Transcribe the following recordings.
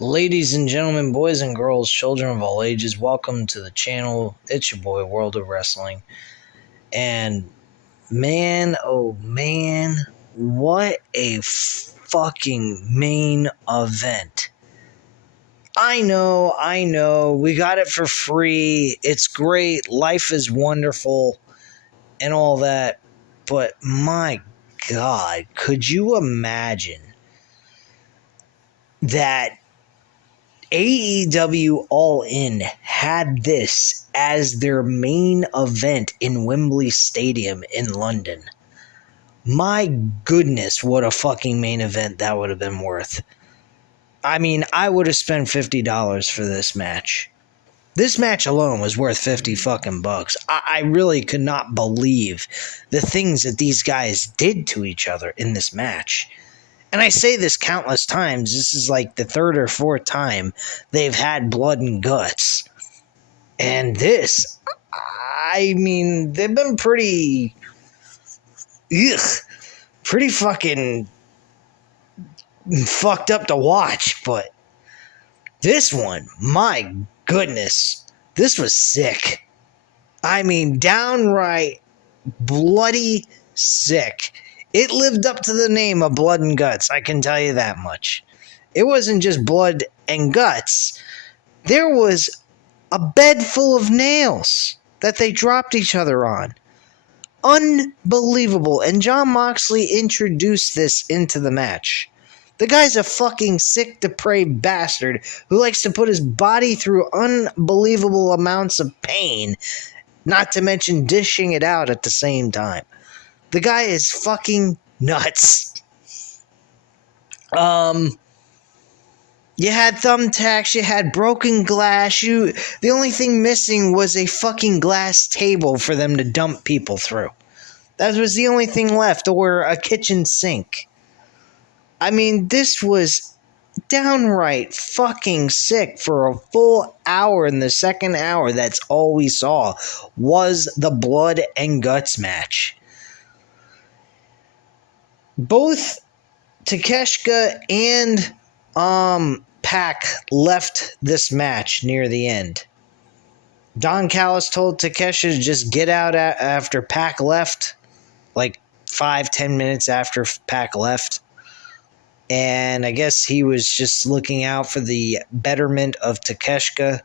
Ladies and gentlemen, boys and girls, children of all ages, welcome to the channel. It's your boy, World of Wrestling. And man, oh man, what a fucking main event. I know, we got it for free. It's great, life is wonderful, and all that. But my God, could you imagine that AEW All In had this as their main event in Wembley Stadium in London? My goodness, what a fucking main event that would have been worth. I mean, I would have spent $50 for this match. This match alone was worth 50 fucking bucks. I really could not believe the things that these guys did to each other in this match. And I say this countless times. This is like the third or fourth time they've had blood and guts. And this, I mean, they've been pretty fucking fucked up to watch. But this one, my goodness, this was sick. I mean, downright bloody sick. It lived up to the name of Blood and Guts, I can tell you that much. It wasn't just blood and guts. There was a bed full of nails that they dropped each other on. Unbelievable. And Jon Moxley introduced this into the match. The guy's a fucking sick, depraved bastard who likes to put his body through unbelievable amounts of pain, not to mention dishing it out at the same time. The guy is fucking nuts. You had thumbtacks, you had broken glass, the only thing missing was a fucking glass table for them to dump people through. That was the only thing left, or a kitchen sink. I mean, this was downright fucking sick for a full hour. In the second hour, that's all we saw was the blood and guts match. Both Takeshita and Pac left this match near the end. Don Callis told Takeshita to just get out after Pac left, like 5-10 minutes after Pac left. And I guess he was just looking out for the betterment of Takeshita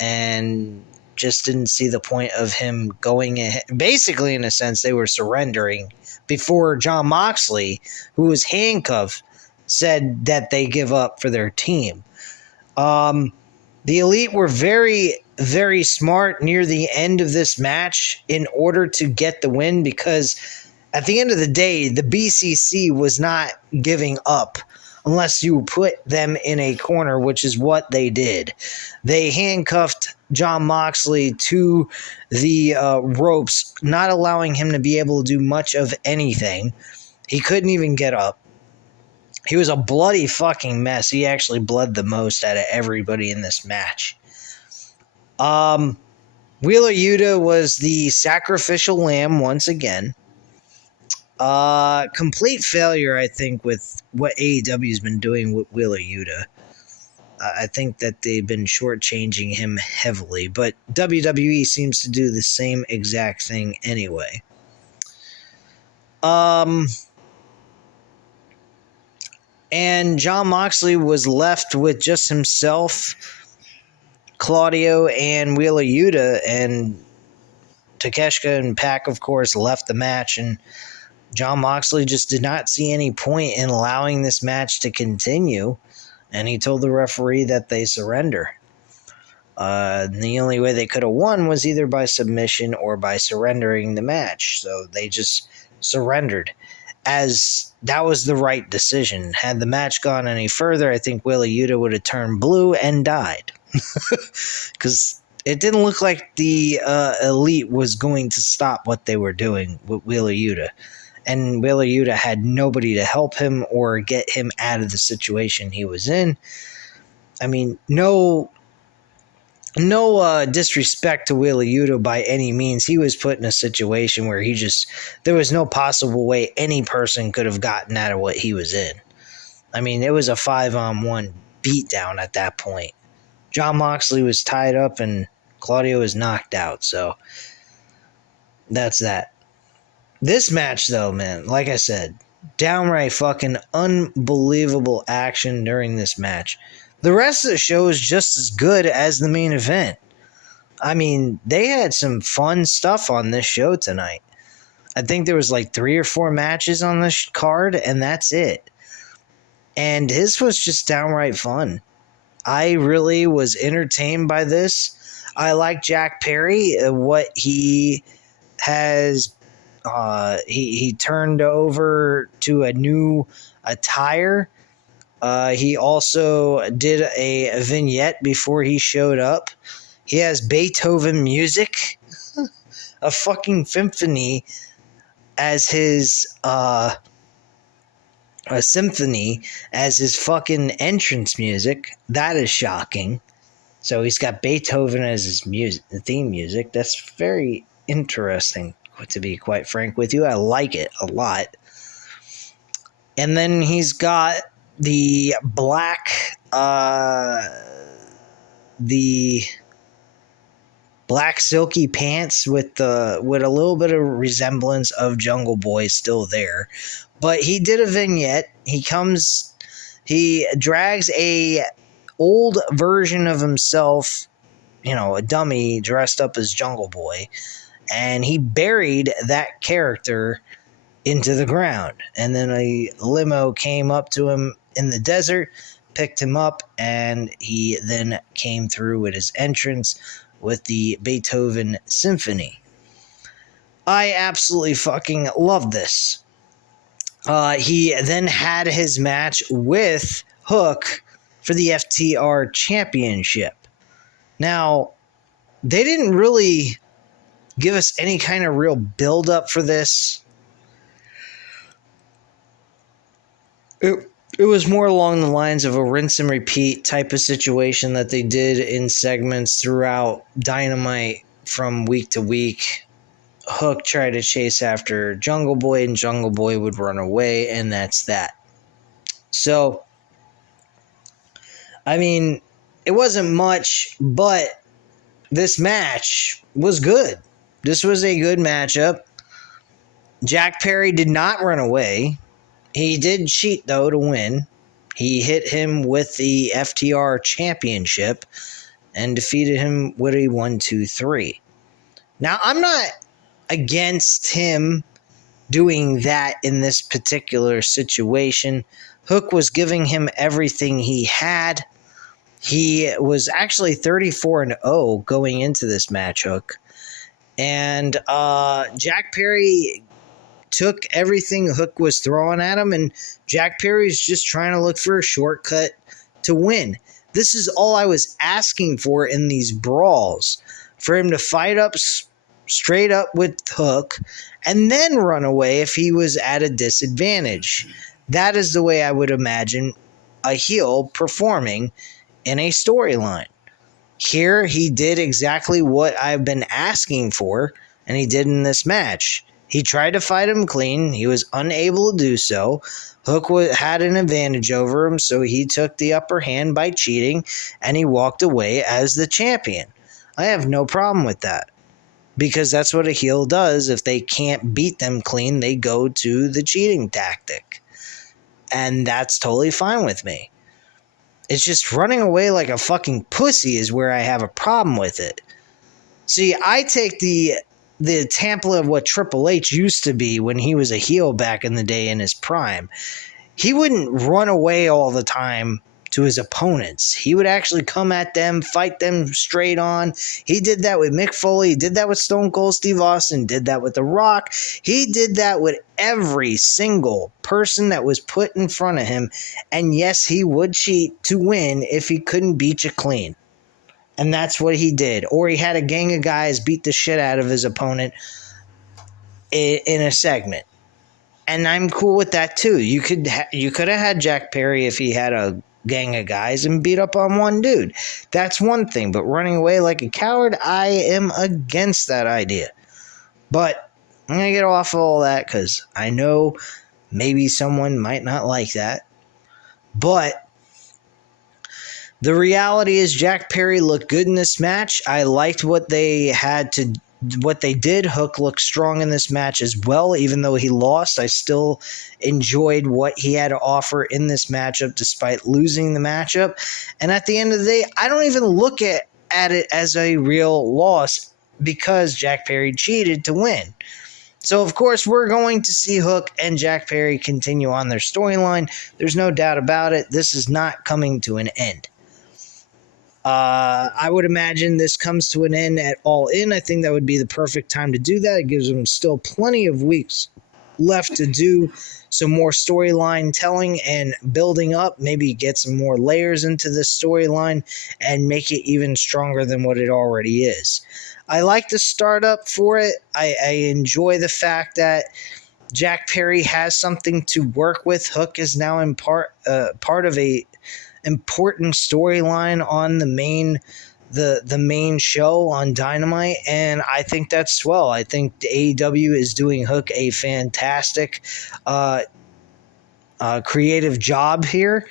and just didn't see the point of him going ahead. Basically, in a sense, they were surrendering before Jon Moxley, who was handcuffed, said that they give up for their team. The Elite were very, very smart near the end of this match in order to get the win, because at the end of the day, the BCC was not giving up unless you put them in a corner, which is what they did. They handcuffed Jon Moxley to the ropes, not allowing him to be able to do much of anything. He couldn't even get up. He was a bloody fucking mess. He actually bled the most out of everybody in this match. Wheeler Yuta was the sacrificial lamb once again. Complete failure, I think, with what AEW's been doing with Wheeler Yuta. I think that they've been shortchanging him heavily, but WWE seems to do the same exact thing anyway. And Jon Moxley was left with just himself, Claudio, and Wheeler Yuta, and Takeshita and Pac, of course, left the match, and Jon Moxley just did not see any point in allowing this match to continue, and he told the referee that they surrender. The only way they could have won was either by submission or by surrendering the match, so they just surrendered, as that was the right decision. Had the match gone any further, I think Wheeler Yuta would have turned blue and died, because it didn't look like the Elite was going to stop what they were doing with Wheeler Yuta. And Wheeler Yuta had nobody to help him or get him out of the situation he was in. I mean, no disrespect to Wheeler Yuta by any means. He was put in a situation where there was no possible way any person could have gotten out of what he was in. I mean, it was a 5-on-1 beatdown at that point. Jon Moxley was tied up and Claudio was knocked out, so that's that. This match, though, man, like I said, downright fucking unbelievable action during this match. The rest of the show is just as good as the main event. I mean, they had some fun stuff on this show tonight. I think there was like 3 or 4 matches on this card, and that's it. And his was just downright fun. I really was entertained by this. I like Jack Perry, what he has. He turned over to a new attire. He also did a vignette before he showed up. He has Beethoven music, a fucking symphony as his a symphony as his fucking entrance music. That is shocking. So he's got Beethoven as his theme music. That's very interesting, to be quite frank with you. I like it a lot. And then he's got the black silky pants with a little bit of resemblance of Jungle Boy still there. But he did a vignette. He drags a old version of himself, a dummy dressed up as Jungle Boy, and he buried that character into the ground. And then a limo came up to him in the desert, picked him up, and he then came through with his entrance with the Beethoven Symphony. I absolutely fucking love this. He then had his match with Hook for the FTR Championship. Now, they didn't really give us any kind of real build-up for this. It was more along the lines of a rinse and repeat type of situation that they did in segments throughout Dynamite from week to week. Hook tried to chase after Jungle Boy, and Jungle Boy would run away, and that's that. So, I mean, it wasn't much, but this match was good. This was a good matchup. Jack Perry did not run away. He did cheat, though, to win. He hit him with the FTR Championship and defeated him with a 1-2-3. Now, I'm not against him doing that in this particular situation. Hook was giving him everything he had. He was actually 34-0 going into this match, Hook. And Jack Perry took everything Hook was throwing at him, and Jack Perry's just trying to look for a shortcut to win. This is all I was asking for in these brawls, for him to fight up straight up with Hook and then run away if he was at a disadvantage. That is the way I would imagine a heel performing in a storyline. Here, he did exactly what I've been asking for, and he did in this match. He tried to fight him clean. He was unable to do so. Hook had an advantage over him, so he took the upper hand by cheating, and he walked away as the champion. I have no problem with that, because that's what a heel does. If they can't beat them clean, they go to the cheating tactic. And that's totally fine with me. It's just running away like a fucking pussy is where I have a problem with it. See, I take the template of what Triple H used to be when he was a heel back in the day in his prime. He wouldn't run away all the time to his opponents. He would actually come at them, fight them straight on. He did that with Mick Foley. He did that with Stone Cold Steve Austin. Did that with The Rock. He did that with every single person that was put in front of him. And yes, he would cheat to win if he couldn't beat you clean. And that's what he did. Or he had a gang of guys beat the shit out of his opponent in a segment. And I'm cool with that too. You could have had Jack Perry if he had a gang of guys and beat up on one dude. That's one thing. But running away like a coward, I am against that idea. But I'm going to get off all that because I know maybe someone might not like that. But The reality is Jack Perry looked good in this match. I liked what they did. Hook looked strong in this match as well. Even though he lost, I still enjoyed what he had to offer in this matchup despite losing the matchup. And at the end of the day, I don't even look at it as a real loss because Jack Perry cheated to win. So, of course, we're going to see Hook and Jack Perry continue on their storyline. There's no doubt about it. This is not coming to an end. I would imagine this comes to an end at All In. I think that would be the perfect time to do that. It gives them still plenty of weeks left to do some more storyline telling and building up. Maybe get some more layers into this storyline and make it even stronger than what it already is. I like the startup for it. I enjoy the fact that Jack Perry has something to work with. Hook is now in part of a important storyline on the main show on Dynamite, and I think that's swell. I think the AEW is doing Hook a fantastic creative job here,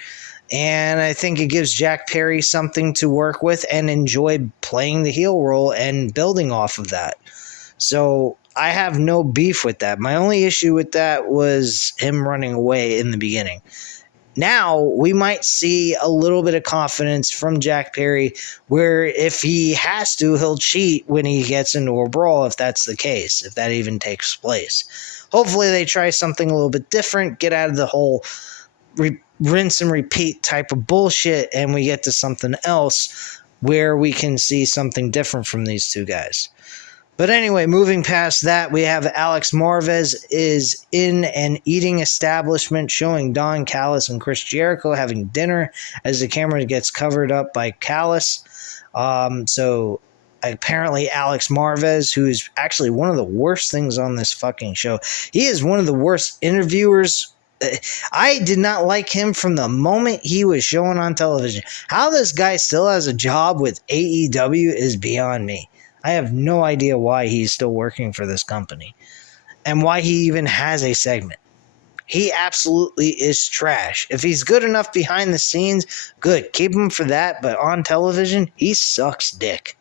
and I think it gives Jack Perry something to work with and enjoy playing the heel role and building off of that. So I have no beef with that. My only issue with that was him running away in the beginning. Now, we might see a little bit of confidence from Jack Perry where if he has to, he'll cheat when he gets into a brawl, if that's the case, if that even takes place. Hopefully they try something a little bit different, get out of the whole rinse and repeat type of bullshit, and we get to something else where we can see something different from these two guys. But anyway, moving past that, we have Alex Marvez is in an eating establishment showing Don Callis and Chris Jericho having dinner as the camera gets covered up by Callis. So apparently Alex Marvez, who is actually one of the worst things on this fucking show, he is one of the worst interviewers. I did not like him from the moment he was shown on television. How this guy still has a job with AEW is beyond me. I have no idea why he's still working for this company and why he even has a segment. He absolutely is trash. If he's good enough behind the scenes, good. Keep him for that, but on television, he sucks dick.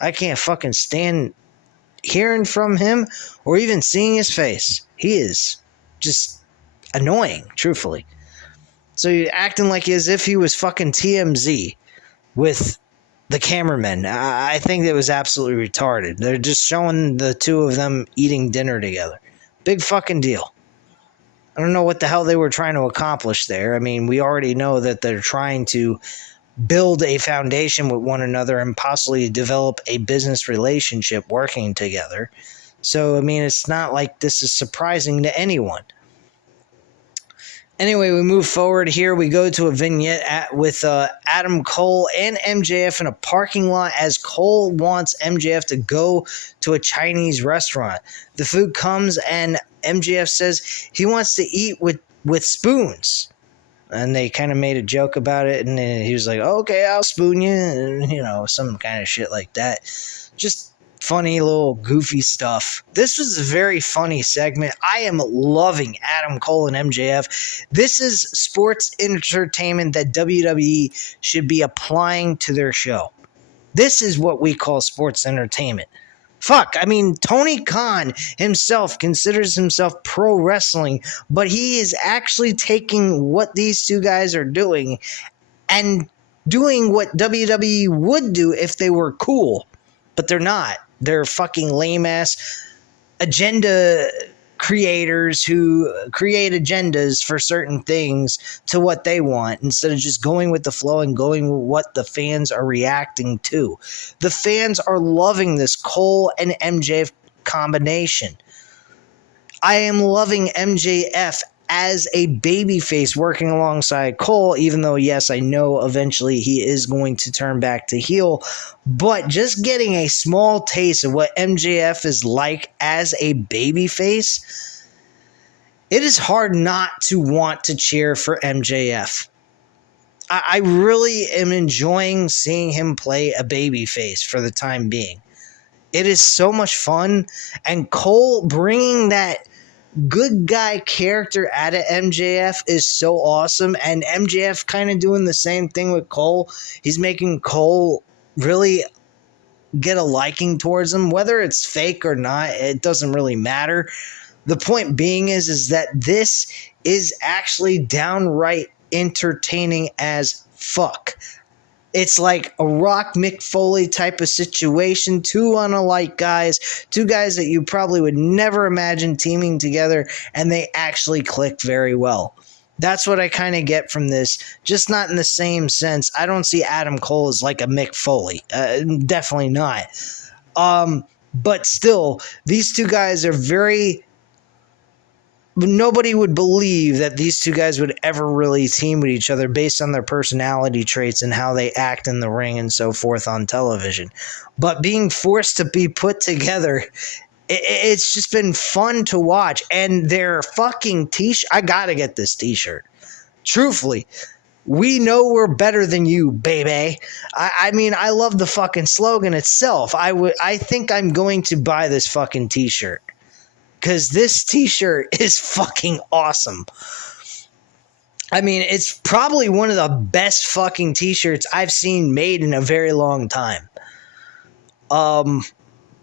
I can't fucking stand hearing from him or even seeing his face. He is just annoying, truthfully. So you're acting like as if he was fucking TMZ with the cameramen. I think it was absolutely retarded. They're just showing the two of them eating dinner together. Big fucking deal. I don't know what the hell they were trying to accomplish there. I mean, we already know that they're trying to build a foundation with one another and possibly develop a business relationship working together. So, I mean, it's not like this is surprising to anyone. Anyway, we move forward here. We go to a vignette with Adam Cole and MJF in a parking lot as Cole wants MJF to go to a Chinese restaurant. The food comes and MJF says he wants to eat with spoons. And they kind of made a joke about it. And he was like, okay, I'll spoon you. And, you know, some kind of shit like that. Just funny little goofy stuff. This was a very funny segment. I am loving Adam Cole and MJF. This is sports entertainment that WWE should be applying to their show. This is what we call sports entertainment. Fuck, I mean, Tony Khan himself considers himself pro wrestling, but he is actually taking what these two guys are doing and doing what WWE would do if they were cool. But they're not. They're fucking lame-ass agenda creators who create agendas for certain things to what they want instead of just going with the flow and going with what the fans are reacting to. The fans are loving this Cole and MJF combination. I am loving MJF as a babyface working alongside Cole, even though, yes, I know eventually he is going to turn back to heel, but just getting a small taste of what MJF is like as a babyface, it is hard not to want to cheer for MJF. I really am enjoying seeing him play a babyface for the time being. It is so much fun, and Cole bringing that good guy character out of MJF is so awesome, and MJF kind of doing the same thing with Cole. He's making Cole really get a liking towards him, whether it's fake or not. It doesn't really matter. The point being is that this is actually downright entertaining as fuck. It's like a Rock Mick Foley type of situation. Two unalike guys, two guys that you probably would never imagine teaming together, and they actually click very well. That's what I kind of get from this, just not in the same sense. I don't see Adam Cole as like a Mick Foley. Definitely not. But still, these two guys are very... Nobody would believe that these two guys would ever really team with each other based on their personality traits and how they act in the ring and so forth on television. But being forced to be put together... It's just been fun to watch. And their fucking t-shirt, I gotta get this t-shirt. Truthfully, we know we're better than you, baby. I mean, I love the fucking slogan itself. I think I'm going to buy this fucking t-shirt, because this t-shirt is fucking awesome. I mean, it's probably one of the best fucking t-shirts I've seen made in a very long time.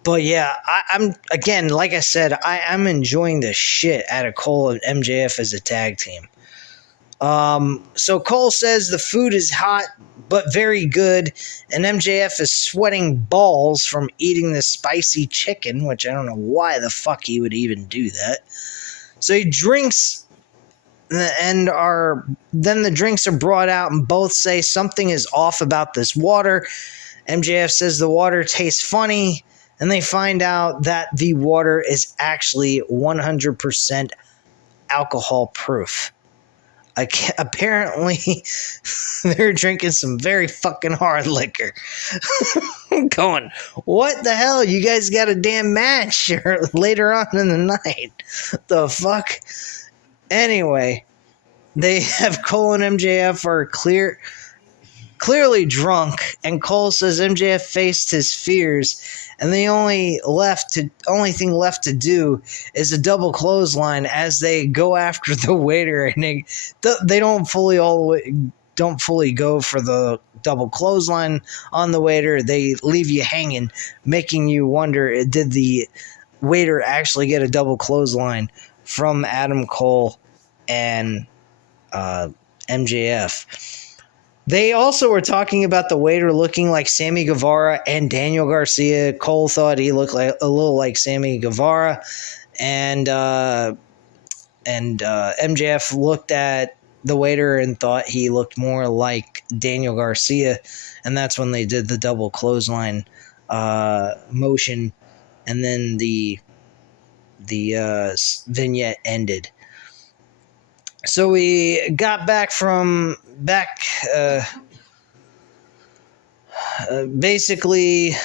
But yeah, I'm again, like I said, I'm enjoying the shit out of Cole and MJF as a tag team. So Cole says the food is hot but very good, and MJF is sweating balls from eating the spicy chicken, which I don't know why the fuck he would even do that. So he drinks, and then the drinks are brought out, and both say something is off about this water. MJF says the water tastes funny, and they find out that the water is actually 100% alcohol proof. Apparently, they're drinking some very fucking hard liquor. I'm going, what the hell? You guys got a damn match later on in the night. The fuck? Anyway, they have Cole and MJF are clearly drunk, and Cole says MJF faced his fears, and the only thing left to do is a double clothesline as they go after the waiter, and they don't fully go for the double clothesline on the waiter. They leave you hanging, making you wonder, did the waiter actually get a double clothesline from Adam Cole and MJF? They also were talking about the waiter looking like Sammy Guevara and Daniel Garcia. Cole thought he looked like a little like Sammy Guevara, and MJF looked at the waiter and thought he looked more like Daniel Garcia, and that's when they did the double clothesline motion, and then the vignette ended. So we got basically,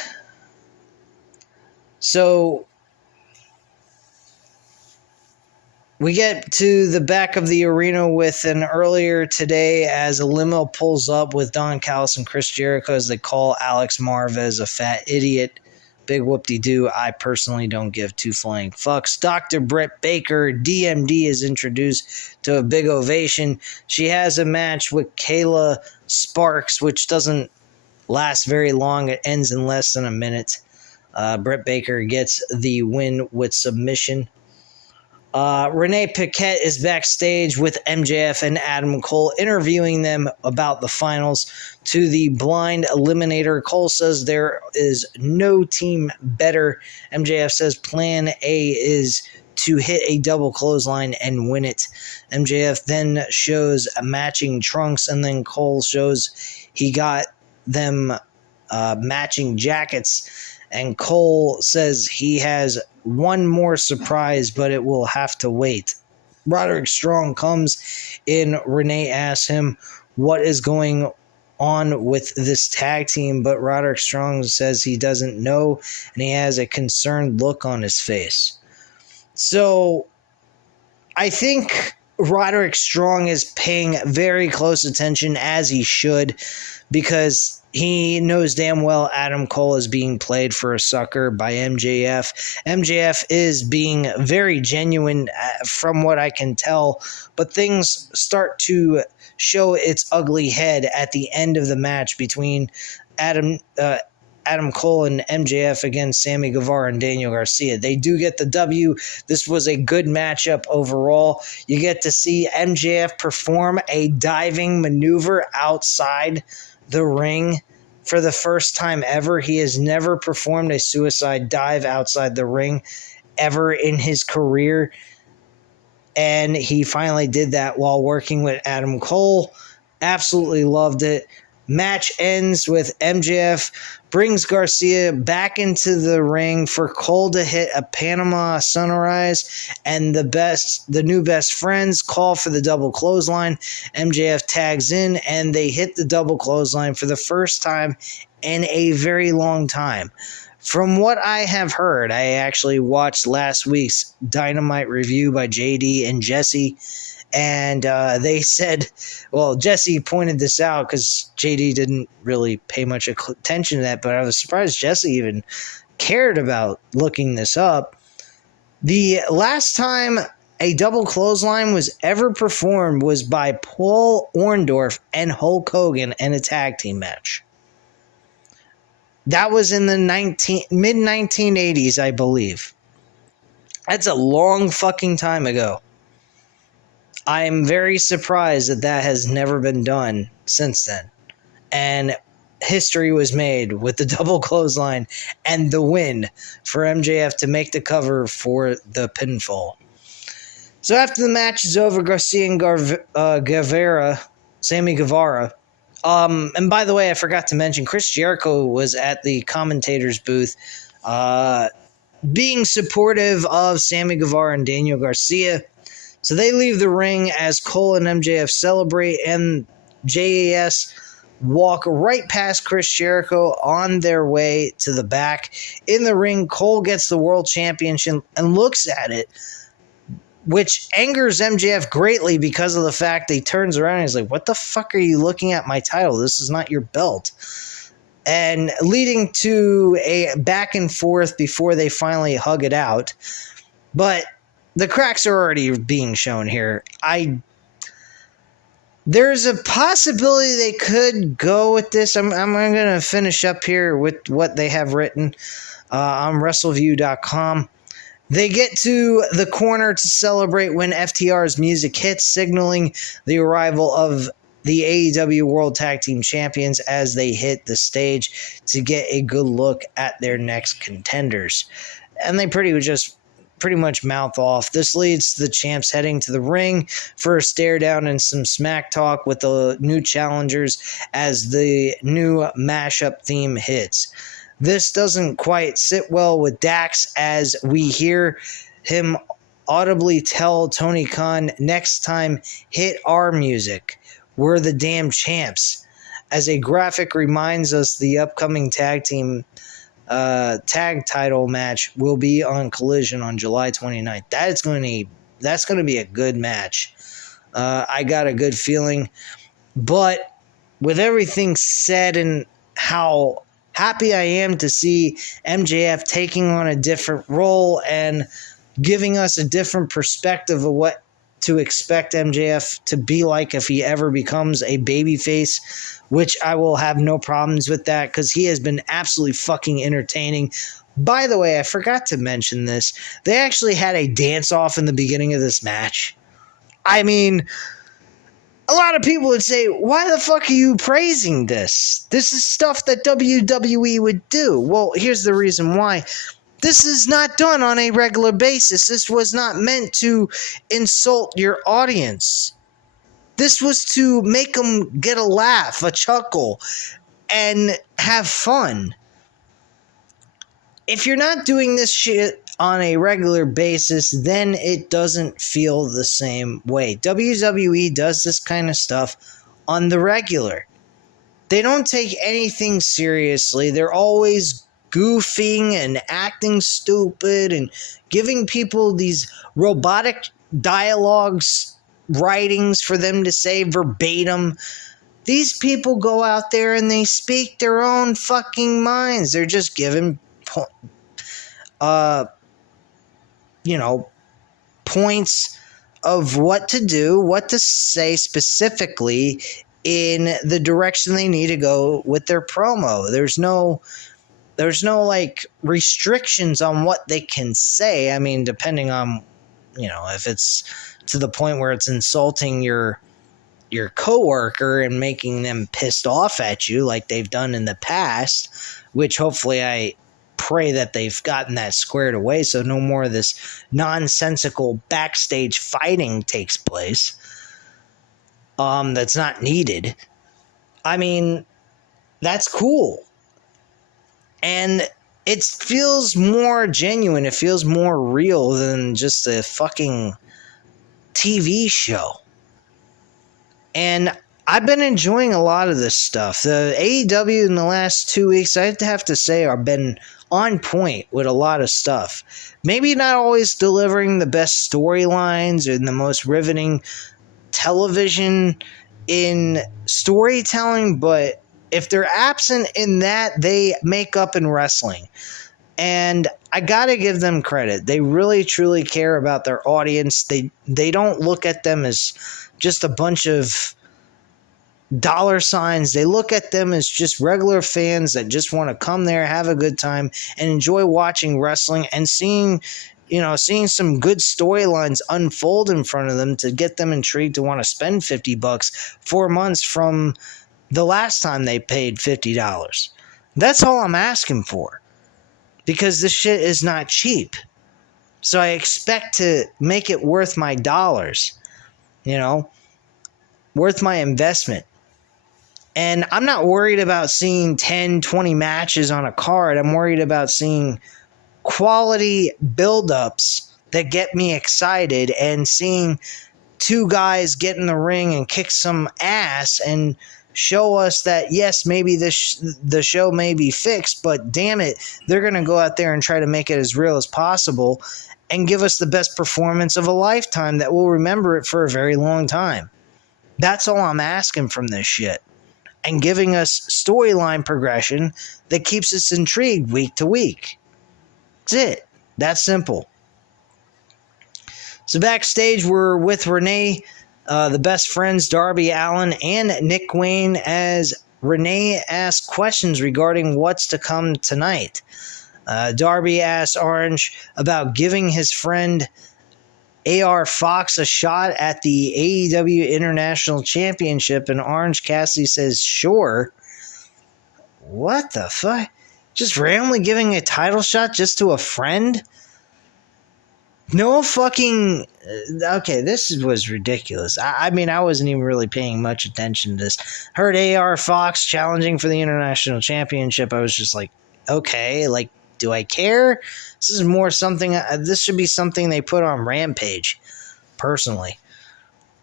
so we get to the back of the arena with an earlier today as a limo pulls up with Don Callis and Chris Jericho as they call Alex Marvez a fat idiot. Big whoop-de-doo. I personally don't give two flying fucks. Dr. Britt Baker, DMD, is introduced to a big ovation. She has a match with Kayla Sparks, which doesn't last very long. It ends in less than a minute. Britt Baker gets the win with submission. Renee Paquette is backstage with MJF and Adam Cole, interviewing them about the finals. To the blind eliminator, Cole says there is no team better. MJF says plan A is to hit a double clothesline and win it. MJF then shows matching trunks, and then Cole shows he got them matching jackets. And Cole says he has one more surprise, but it will have to wait. Roderick Strong comes in. Renee asks him what is going on with this tag team, but Roderick Strong says he doesn't know, and he has a concerned look on his face. So I think Roderick Strong is paying very close attention, as he should, because he knows damn well Adam Cole is being played for a sucker by MJF. MJF is being very genuine from what I can tell, but things start to show its ugly head at the end of the match between Adam Cole and MJF against Sammy Guevara and Daniel Garcia. They do get the W. This was a good matchup overall. You get to see MJF perform a diving maneuver outside the ring for the first time ever. He has never performed a suicide dive outside the ring ever in his career, and he finally did that while working with Adam Cole. Absolutely loved it. Match ends with MJF brings Garcia back into the ring for Cole to hit a Panama Sunrise, and the new best friends call for the double clothesline. MJF tags in, and they hit the double clothesline for the first time in a very long time. From what I have heard, I actually watched last week's Dynamite review by JD and Jesse, and they said, well, Jesse pointed this out because JD didn't really pay much attention to that, but I was surprised Jesse even cared about looking this up. The last time a double clothesline was ever performed was by Paul Orndorff and Hulk Hogan in a tag team match. That was in the mid-1980s, I believe. That's a long fucking time ago. I am very surprised that that has never been done since then. And history was made with the double clothesline and the win for MJF to make the cover for the pinfall. So after the match is over, Garcia and Sammy Guevara. And by the way, I forgot to mention, Chris Jericho was at the commentator's booth being supportive of Sammy Guevara and Daniel Garcia. So they leave the ring as Cole and MJF celebrate, and JAS walk right past Chris Jericho on their way to the back. In the ring, Cole gets the World Championship and looks at it, which angers MJF greatly because of the fact that he turns around and he's like, what the fuck are you looking at my title? This is not your belt. And leading to a back and forth before they finally hug it out. But the cracks are already being shown here. There's a possibility they could go with this. I'm going to finish up here with what they have written on WrestleView.com. They get to the corner to celebrate when FTR's music hits, signaling the arrival of the AEW World Tag Team Champions as they hit the stage to get a good look at their next contenders. And they pretty much mouth off. This leads to the champs heading to the ring for a stare down and some smack talk with the new challengers as the new mashup theme hits. This doesn't quite sit well with Dax as we hear him audibly tell Tony Khan, next time hit our music. We're the damn champs. As a graphic reminds us, the upcoming tag title match will be on Collision on July 29th. That's going to be a good match. I got a good feeling. But with everything said and how happy I am to see MJF taking on a different role and giving us a different perspective of what to expect MJF to be like if he ever becomes a babyface, which I will have no problems with that because he has been absolutely fucking entertaining. By the way, I forgot to mention this. They actually had a dance-off in the beginning of this match. I mean, a lot of people would say, why the fuck are you praising this? This is stuff that WWE would do. Well, here's the reason why. This is not done on a regular basis. This was not meant to insult your audience. This was to make them get a laugh, a chuckle, and have fun. If you're not doing this shit on a regular basis, then it doesn't feel the same way. WWE does this kind of stuff on the regular. They don't take anything seriously. They're always goofing and acting stupid and giving people these robotic dialogues, writings for them to say verbatim. These people go out there and they speak their own fucking minds. They're just giving, you know, points of what to do, what to say specifically in the direction they need to go with their promo. There's no like restrictions on what they can say. I mean, depending on, you know, if it's to the point where it's insulting your coworker and making them pissed off at you like they've done in the past, which hopefully I pray that they've gotten that squared away so no more of this nonsensical backstage fighting takes place that's not needed. I mean, that's cool. And it feels more genuine. It feels more real than just a fucking TV show. And I've been enjoying a lot of this stuff. The AEW in the last 2 weeks, I have to say, have been on point with a lot of stuff. Maybe not always delivering the best storylines or the most riveting television in storytelling, but if they're absent in that, they make up in wrestling. And I gotta give them credit. They really truly care about their audience. They don't look at them as just a bunch of dollar signs. They look at them as just regular fans that just want to come there, have a good time, and enjoy watching wrestling and seeing some good storylines unfold in front of them to get them intrigued to want to spend $50 4 months from the last time they paid $50. That's all I'm asking for, because this shit is not cheap. So I expect to make it worth my dollars, worth my investment. And I'm not worried about seeing 10, 20 matches on a card. I'm worried about seeing quality build-ups that get me excited and seeing two guys get in the ring and kick some ass and show us that, yes, maybe the show may be fixed, but damn it, they're going to go out there and try to make it as real as possible and give us the best performance of a lifetime that we'll remember it for a very long time. That's all I'm asking from this shit. And giving us storyline progression that keeps us intrigued week to week. That's it. That's simple. So backstage, we're with Renee, the best friends, Darby Allin and Nick Wayne, as Renee asks questions regarding what's to come tonight. Darby asks Orange about giving his friend AR Fox a shot at the AEW International Championship, and Orange Cassidy says, sure. What the fuck? Just randomly giving a title shot just to a friend? No fucking... Okay, this was ridiculous. I mean, I wasn't even really paying much attention to this. Heard AR Fox challenging for the International Championship. I was just like, okay, like, do I care? This is more something... this should be something they put on Rampage, personally.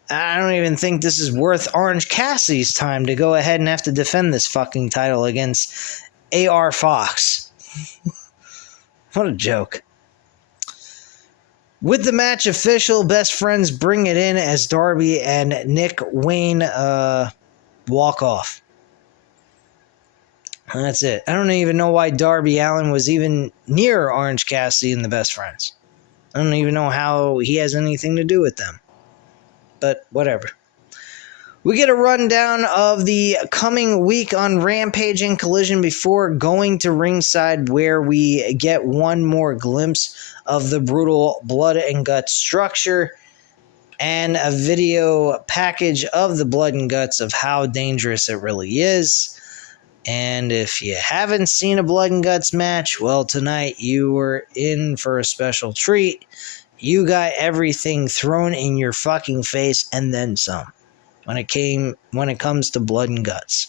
I don't even think this is worth Orange Cassidy's time to go ahead and have to defend this fucking title against AR Fox. What a joke. With the match official, best friends bring it in as Darby and Nick Wayne walk off. And that's it. I don't even know why Darby Allin was even near Orange Cassidy and the best friends. I don't even know how he has anything to do with them. But whatever. We get a rundown of the coming week on Rampage and Collision before going to ringside, where we get one more glimpse of the brutal blood and guts structure and a video package of the blood and guts of how dangerous it really is. And if you haven't seen a blood and guts match, well, tonight you were in for a special treat. You got everything thrown in your fucking face and then some when it comes to blood and guts.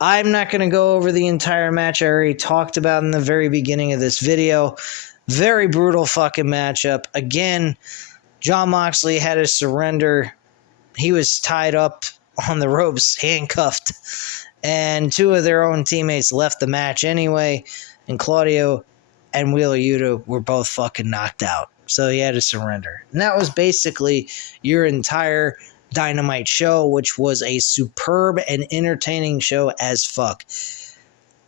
I'm not going to go over the entire match I already talked about in the very beginning of this video. Very brutal fucking matchup. Again, Jon Moxley had to surrender. He was tied up on the ropes, handcuffed. And two of their own teammates left the match anyway. And Claudio and Wheeler Yuta were both fucking knocked out. So he had to surrender. And that was basically your entire Dynamite show, which was a superb and entertaining show as fuck.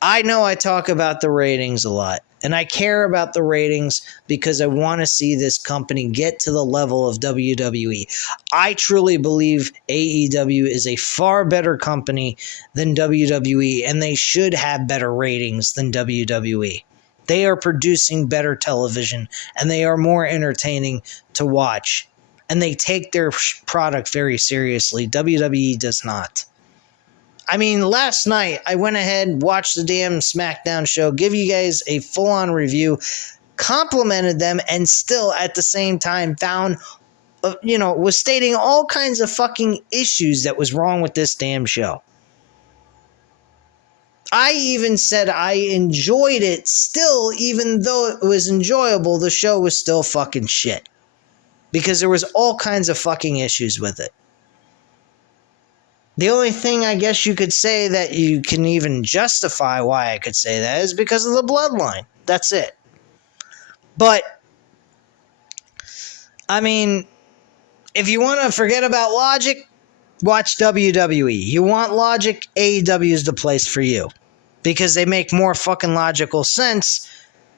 I know I talk about the ratings a lot, and I care about the ratings because I want to see this company get to the level of WWE. I truly believe AEW is a far better company than WWE, and they should have better ratings than WWE. They are producing better television, and they are more entertaining to watch. And they take their product very seriously. WWE does not. I mean, last night I went ahead, watched the damn SmackDown show, give you guys a full-on review, complimented them, and still at the same time found, was stating all kinds of fucking issues that was wrong with this damn show. I even said I enjoyed it still, even though it was enjoyable, the show was still fucking shit. Because there was all kinds of fucking issues with it. The only thing I guess you could say that you can even justify why I could say that is because of the bloodline. That's it. But, I mean, if you want to forget about logic, watch WWE. You want logic, AEW is the place for you. Because they make more fucking logical sense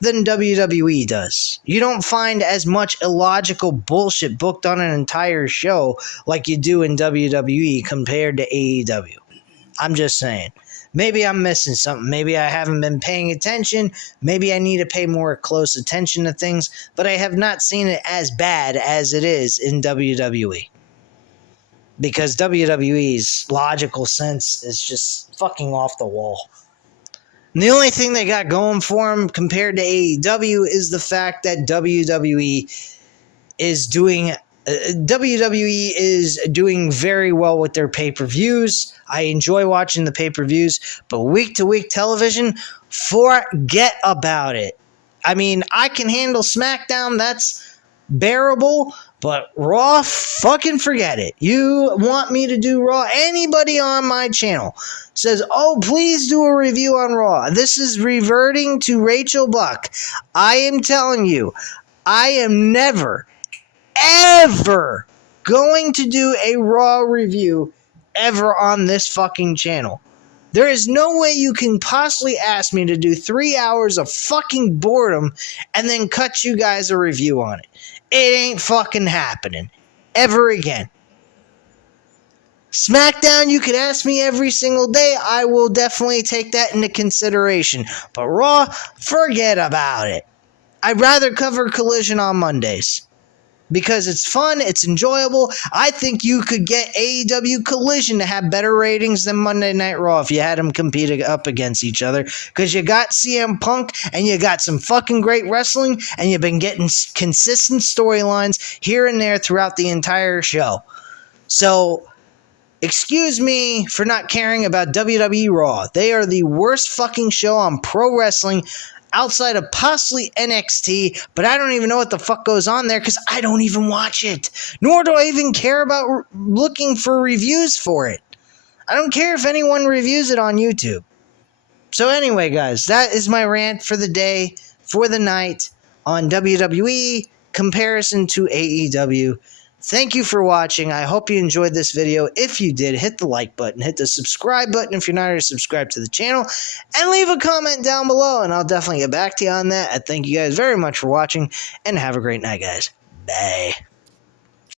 than WWE does. You don't find as much illogical bullshit booked on an entire show like you do in WWE compared to AEW. I'm just saying. Maybe I'm missing something. Maybe I haven't been paying attention. Maybe I need to pay more close attention to things. But I have not seen it as bad as it is in WWE. Because WWE's logical sense is just fucking off the wall. And the only thing they got going for them compared to AEW is the fact that WWE is doing very well with their pay-per-views. I enjoy watching the pay-per-views, but week-to-week television, forget about it. I mean, I can handle SmackDown, that's bearable, but Raw, fucking forget it. You want me to do Raw? Anybody on my channel says, oh, please do a review on Raw. This is reverting to Rachel Buck. I am telling you, I am never, ever going to do a Raw review ever on this fucking channel. There is no way you can possibly ask me to do 3 hours of fucking boredom and then cut you guys a review on it. It ain't fucking happening. Ever again. SmackDown, you could ask me every single day. I will definitely take that into consideration. But Raw, forget about it. I'd rather cover Collision on Mondays. Because it's fun, it's enjoyable. I think you could get AEW Collision to have better ratings than Monday Night Raw if you had them compete up against each other. Because you got CM Punk, and you got some fucking great wrestling, and you've been getting consistent storylines here and there throughout the entire show. So, excuse me for not caring about WWE Raw. They are the worst fucking show on pro wrestling outside of possibly NXT, but I don't even know what the fuck goes on there because I don't even watch it. Nor do I even care about looking for reviews for it. I don't care if anyone reviews it on YouTube. So anyway, guys, that is my rant for the day, for the night, on WWE comparison to AEW. Thank you for watching. I hope you enjoyed this video. If you did, hit the like button, hit the subscribe button if you're not already subscribed to the channel, and leave a comment down below, and I'll definitely get back to you on that. I thank you guys very much for watching, and have a great night, guys. Bye.